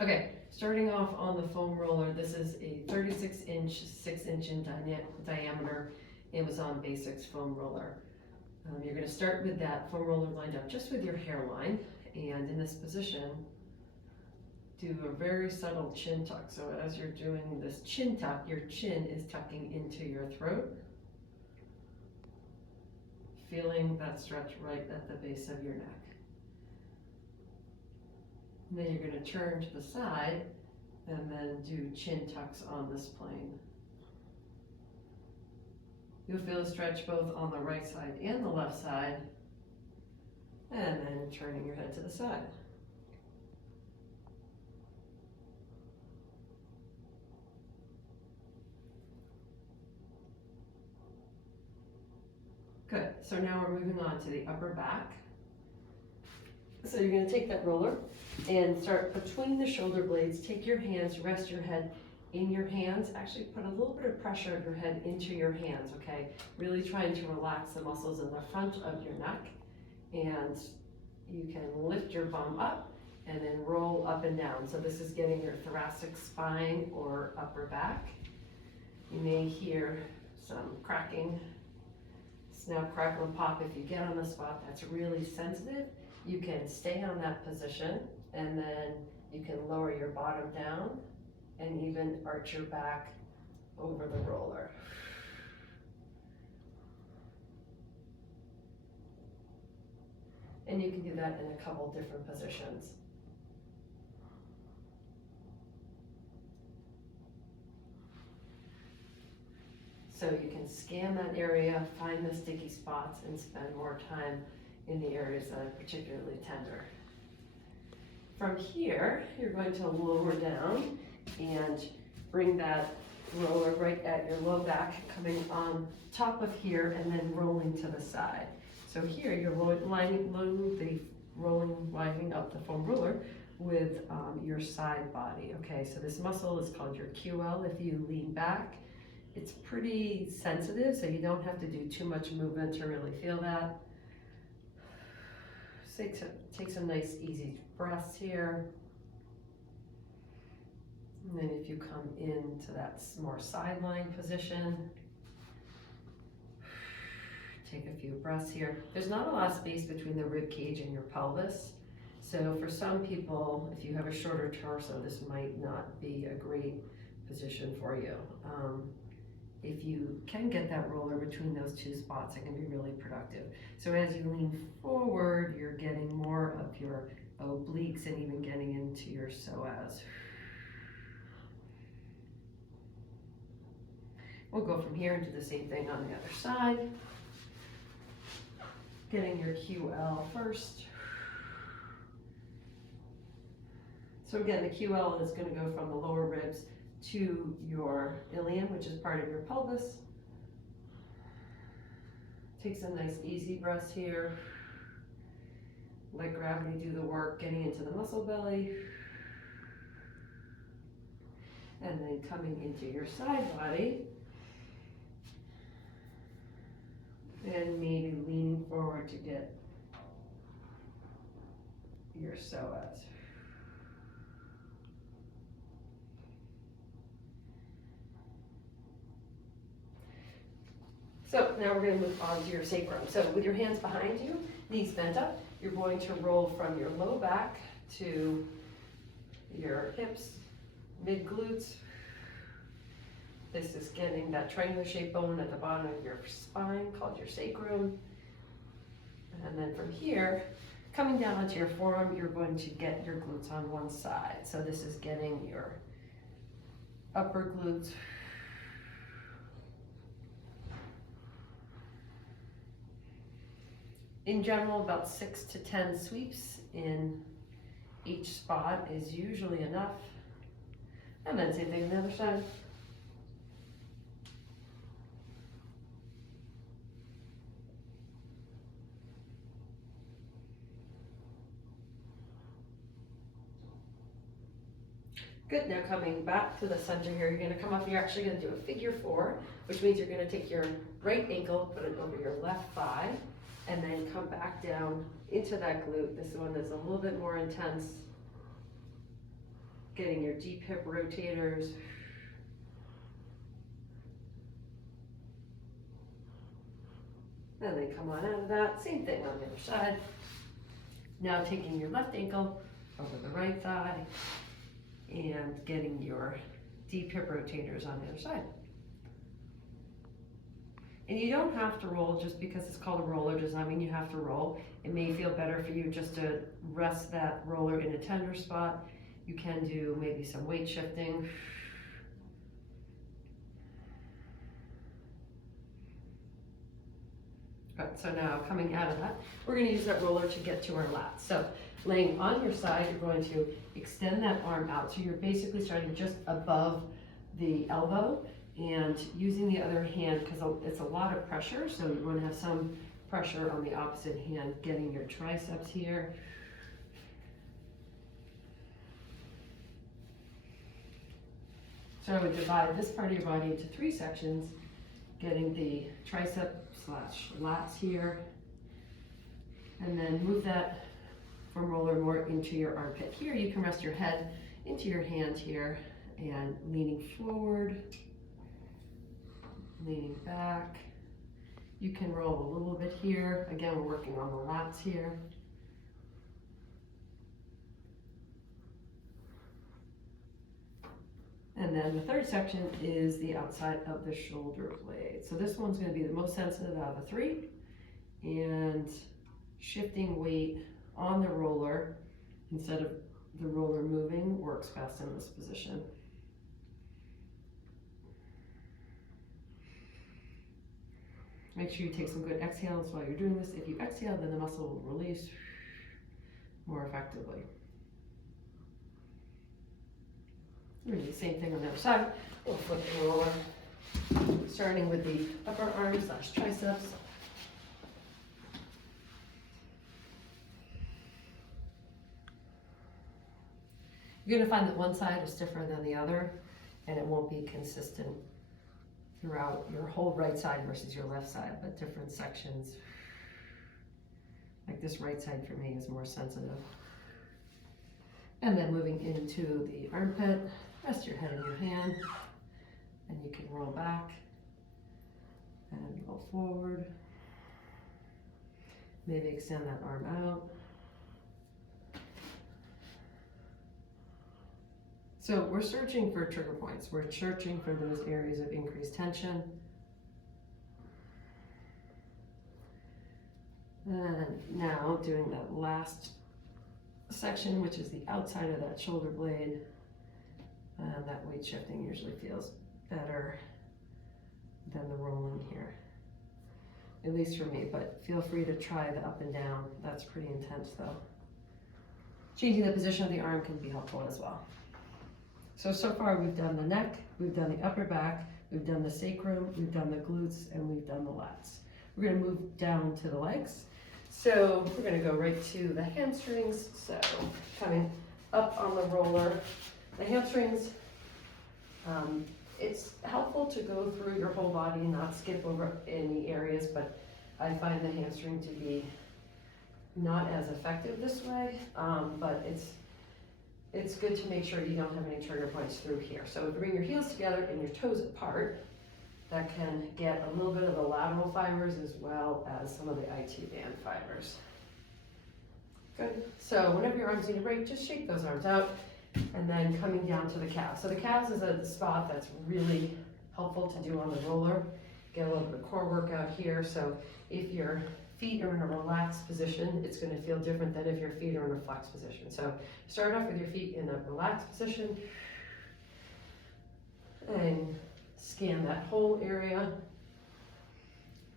Okay, starting off on the foam roller, this is a 36-inch, 6-inch in diameter Amazon Basics foam roller. You're going to start with that foam roller lined up just with your hairline, and in this position, do a very subtle chin tuck. So as you're doing this chin tuck, your chin is tucking into your throat, feeling that stretch right at the base of your neck. And then you're going to turn to the side and then do chin tucks on this plane. You'll feel a stretch both on the right side and the left side, and then turning your head to the side. Good, so now we're moving on to the upper back. So you're going to take that roller and start between the shoulder blades. Take your hands, rest your head in your hands. Actually put a little bit of pressure of your head into your hands, okay? Really trying to relax the muscles in the front of your neck. And you can lift your bum up and then roll up and down. So this is getting your thoracic spine or upper back. You may hear some cracking, snap, crackle, and pop. If you get on the spot that's really sensitive, you can stay on that position, and then you can lower your bottom down and even arch your back over the roller. And you can do that in a couple different positions. So you can scan that area, find the sticky spots, and spend more time in the areas that are particularly tender. From here, you're going to lower down and bring that roller right at your low back, coming on top of here and then rolling to the side. So here you're lining up the foam roller with your side body. Okay, so this muscle is called your QL. If you lean back, it's pretty sensitive, so you don't have to do too much movement to really feel that. Take some nice easy breaths here. And then if you come into that more sideline position, take a few breaths here. There's not a lot of space between the rib cage and your pelvis. So for some people, if you have a shorter torso, this might not be a great position for you. If you can get that roller between those two spots, it can be really productive. So as you lean forward, you're getting more of your obliques and even getting into your psoas. We'll go from here and do the same thing on the other side. Getting your QL first. So again, the QL is going to go from the lower ribs to your ilium, which is part of your pelvis. Take some nice easy breaths here. Let gravity do the work, getting into the muscle belly. And then coming into your side body. And maybe leaning forward to get your psoas. So now we're going to move on to your sacrum. So with your hands behind you, knees bent up, you're going to roll from your low back to your hips, mid glutes. This is getting that triangular shaped bone at the bottom of your spine called your sacrum. And then from here, coming down onto your forearm, you're going to get your glutes on one side. So this is getting your upper glutes. In general, about 6 to 10 sweeps in each spot is usually enough. And then same thing on the other side. Good, now coming back to the center here, you're gonna come up, you're actually gonna do a figure 4, which means you're gonna take your right ankle, put it over your left thigh, and then come back down into that glute. This one is a little bit more intense. Getting your deep hip rotators. And then come on out of that. Same thing on the other side. Now taking your left ankle over the right thigh and getting your deep hip rotators on the other side. And you don't have to roll just because it's called a roller, does not mean you have to roll. It may feel better for you just to rest that roller in a tender spot. You can do maybe some weight shifting. Good, so now coming out of that, we're going to use that roller to get to our lats. So laying on your side, you're going to extend that arm out. So you're basically starting just above the elbow and using the other hand, because it's a lot of pressure, so you're going to have some pressure on the opposite hand, getting your triceps here. So I would divide this part of your body into 3 sections, getting the tricep / lats here, and then move that from roller more into your armpit. Here you can rest your head into your hand here and leaning forward, leaning back. You can roll a little bit here. Again, we're working on the lats here. And then the third section is the outside of the shoulder blade. So this one's going to be the most sensitive out of the 3. And shifting weight on the roller instead of the roller moving works best in this position. Make sure you take some good exhales while you're doing this. If you exhale, then the muscle will release more effectively. We're going to do the same thing on the other side. We'll flip the roller, starting with the upper arm / triceps. You're going to find that one side is stiffer than the other, and it won't be consistent throughout your whole right side versus your left side, but different sections. Like this right side for me is more sensitive. And then moving into the armpit, rest your head in your hand, and you can roll back and roll forward. Maybe extend that arm out. So we're searching for trigger points. We're searching for those areas of increased tension. And now doing that last section, which is the outside of that shoulder blade. And that weight shifting usually feels better than the rolling here, at least for me, but feel free to try the up and down. That's pretty intense though. Changing the position of the arm can be helpful as well. So far we've done the neck, we've done the upper back, we've done the sacrum, we've done the glutes, and we've done the lats. We're going to move down to the legs. So we're going to go right to the hamstrings. So coming up on the roller, the hamstrings, it's helpful to go through your whole body and not skip over any areas, but I find the hamstring to be not as effective this way, but it's good to make sure you don't have any trigger points through here. So bring your heels together and your toes apart. That can get a little bit of the lateral fibers as well as some of the IT band fibers. Good. So whenever your arms need a break, just shake those arms out, and then coming down to the calves. So the calves is a spot that's really helpful to do on the roller. Get a little bit of core workout here. So if your feet are in a relaxed position, it's going to feel different than if your feet are in a flexed position. So start off with your feet in a relaxed position and scan that whole area.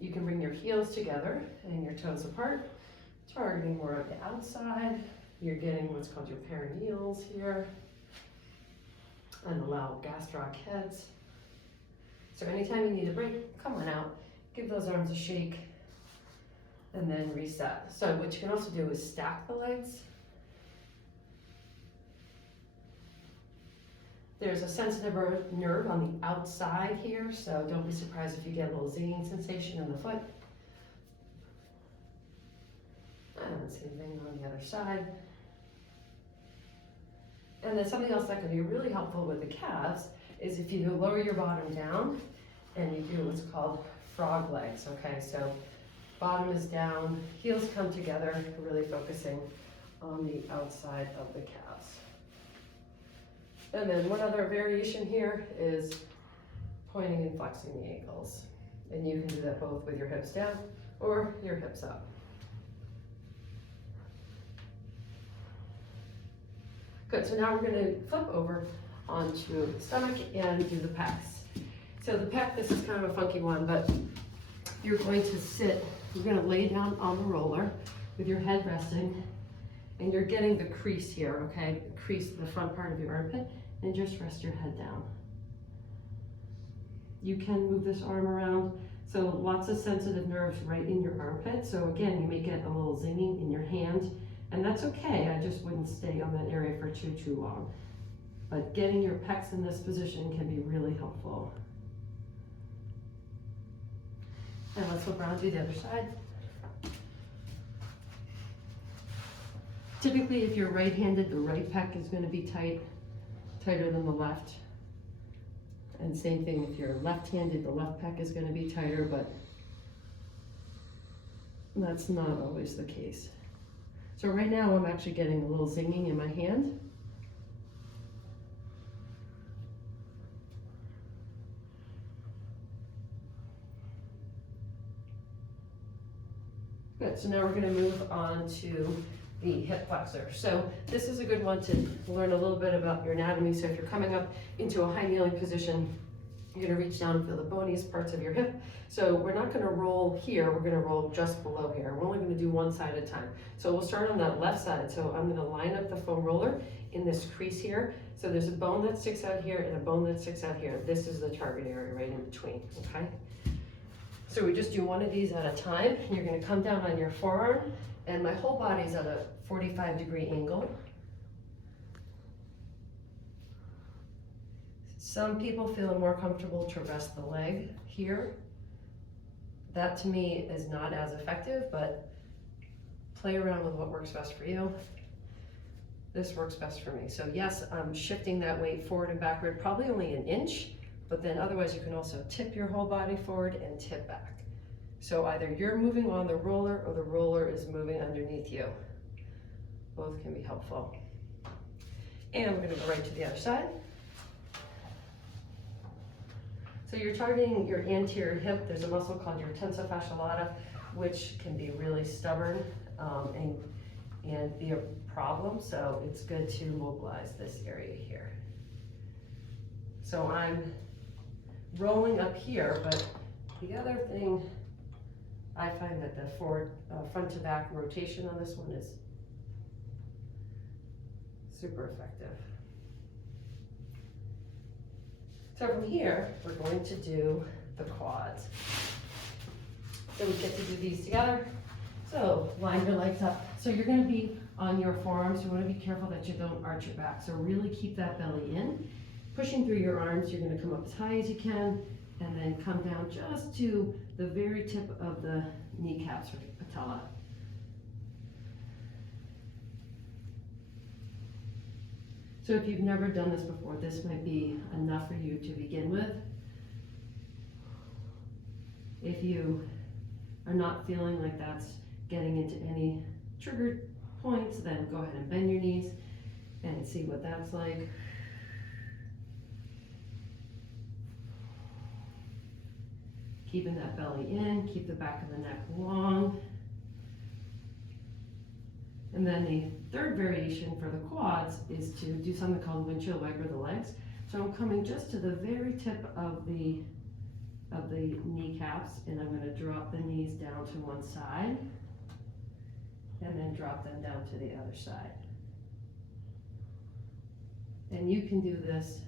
You can bring your heels together and your toes apart, targeting more of the outside. You're getting what's called your perineals here, and allow gastroc heads. So anytime you need a break, come on out, give those arms a shake, and then reset. So what you can also do is stack the legs. There's a sensitive nerve on the outside here, so don't be surprised if you get a little zinging sensation in the foot. And same thing on the other side. And then something else that can be really helpful with the calves is if you lower your bottom down and you do what's called frog legs, okay? So bottom is down, heels come together, really focusing on the outside of the calves. And then one other variation here is pointing and flexing the ankles. And you can do that both with your hips down or your hips up. Good, so now we're gonna flip over onto the stomach and do the pecs. So the pec, this is kind of a funky one, but you're going to sit, you're gonna lay down on the roller with your head resting, and you're getting the crease here, okay? Crease the front part of your armpit, and just rest your head down. You can move this arm around, so lots of sensitive nerves right in your armpit. So again, you may get a little zinging in your hand, and that's okay. I just wouldn't stay on that area for too long. But getting your pecs in this position can be really helpful. And let's flip around to the other side. Typically, if you're right-handed, the right pec is going to be tighter than the left. And same thing if you're left-handed, the left pec is going to be tighter, but that's not always the case. So right now I'm actually getting a little zinging in my hand. Good, so now we're going to move on to the hip flexor. So this is a good one to learn a little bit about your anatomy. So if you're coming up into a high kneeling position, you're going to reach down and feel the boniest parts of your hip. So we're not going to roll here, we're going to roll just below here. We're only going to do one side at a time. So we'll start on that left side. So I'm going to line up the foam roller in this crease here. So there's a bone that sticks out here and a bone that sticks out here. This is the target area right in between, okay? So we just do one of these at a time. You're going to come down on your forearm, and my whole body's at a 45-degree angle. Some people feel more comfortable to rest the leg here. That to me is not as effective, but play around with what works best for you. This works best for me. So yes, I'm shifting that weight forward and backward, probably only an inch, but then otherwise you can also tip your whole body forward and tip back. So either you're moving on the roller or the roller is moving underneath you. Both can be helpful. And we're going to go right to the other side. So you're targeting your anterior hip. There's a muscle called your tensor fasciae lata, which can be really stubborn and be a problem. So it's good to mobilize this area here. So I'm rolling up here, but the other thing, I find that the forward, front to back rotation on this one is super effective. So from here, we're going to do the quads. So we get to do these together. So line your legs up. So you're going to be on your forearms. You want to be careful that you don't arch your back. So really keep that belly in. Pushing through your arms, you're going to come up as high as you can, and then come down just to the very tip of the kneecaps or patella. So if you've never done this before, this might be enough for you to begin with. If you are not feeling like that's getting into any trigger points, then go ahead and bend your knees and see what that's like. Keeping that belly in, keep the back of the neck long. And then the third variation for the quads is to do something called windshield wiper the legs. So I'm coming just to the very tip of the kneecaps, and I'm going to drop the knees down to one side, and then drop them down to the other side. And you can do this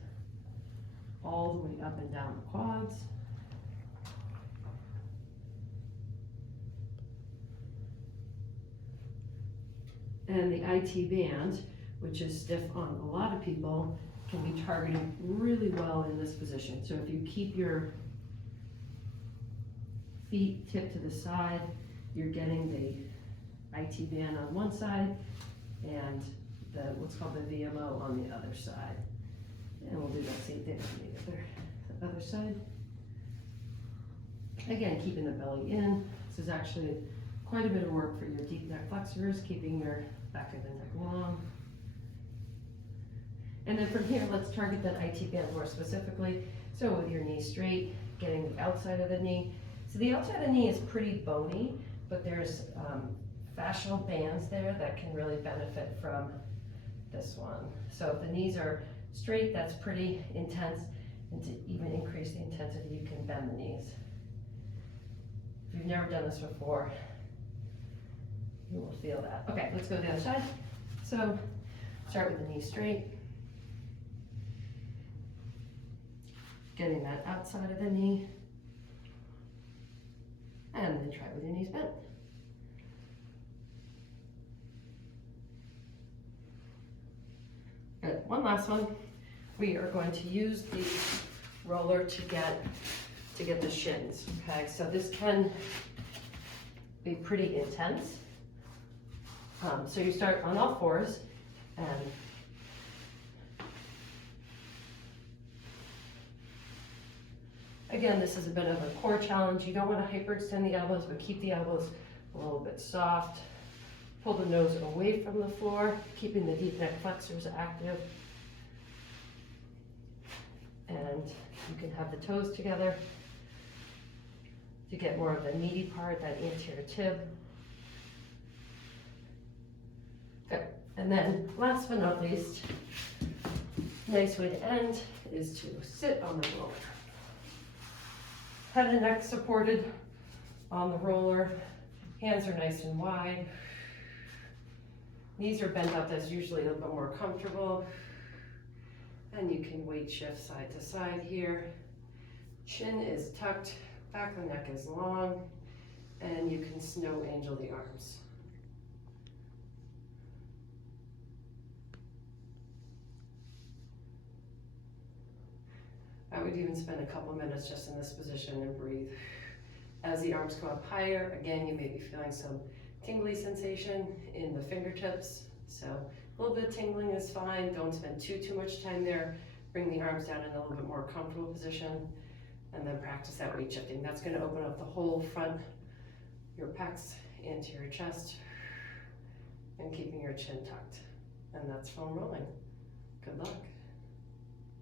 all the way up and down the quads. And the IT band, which is stiff on a lot of people, can be targeted really well in this position. So if you keep your feet tipped to the side, you're getting the IT band on one side and what's called the VMO on the other side. And we'll do that same thing on the other side. Again, keeping the belly in. This is actually quite a bit of work for your deep neck flexors, keeping your back of the neck long. And then from here, let's target that IT band more specifically. So with your knee straight, getting the outside of the knee. So the outside of the knee is pretty bony, but there's fascial bands there that can really benefit from this one. So if the knees are straight, that's pretty intense. And to even increase the intensity, you can bend the knees. If you've never done this before, you will feel that. Okay, let's go to the other side. So start with the knee straight. Getting that outside of the knee. And then try with your knees bent. Good, one last one. We are going to use the roller to get the shins, okay? So this can be pretty intense. So you start on all fours and again, this is a bit of a core challenge. You don't want to hyperextend the elbows, but keep the elbows a little bit soft. Pull the nose away from the floor, keeping the deep neck flexors active. And you can have the toes together to get more of the meaty part, that anterior tib. Good. And then last but not least, nice way to end is to sit on the roller. Head and neck supported on the roller. Hands are nice and wide. Knees are bent up, that's usually a little bit more comfortable. And you can weight shift side to side here. Chin is tucked, back of the neck is long, and you can snow angel the arms. I would even spend a couple minutes just in this position and breathe. As the arms come up higher, again, you may be feeling some tingly sensation in the fingertips. So a little bit of tingling is fine. Don't spend too much time there. Bring the arms down in a little bit more comfortable position and then practice that weight shifting. That's going to open up the whole front, your pecs, anterior chest, and keeping your chin tucked. And that's foam rolling. Good luck.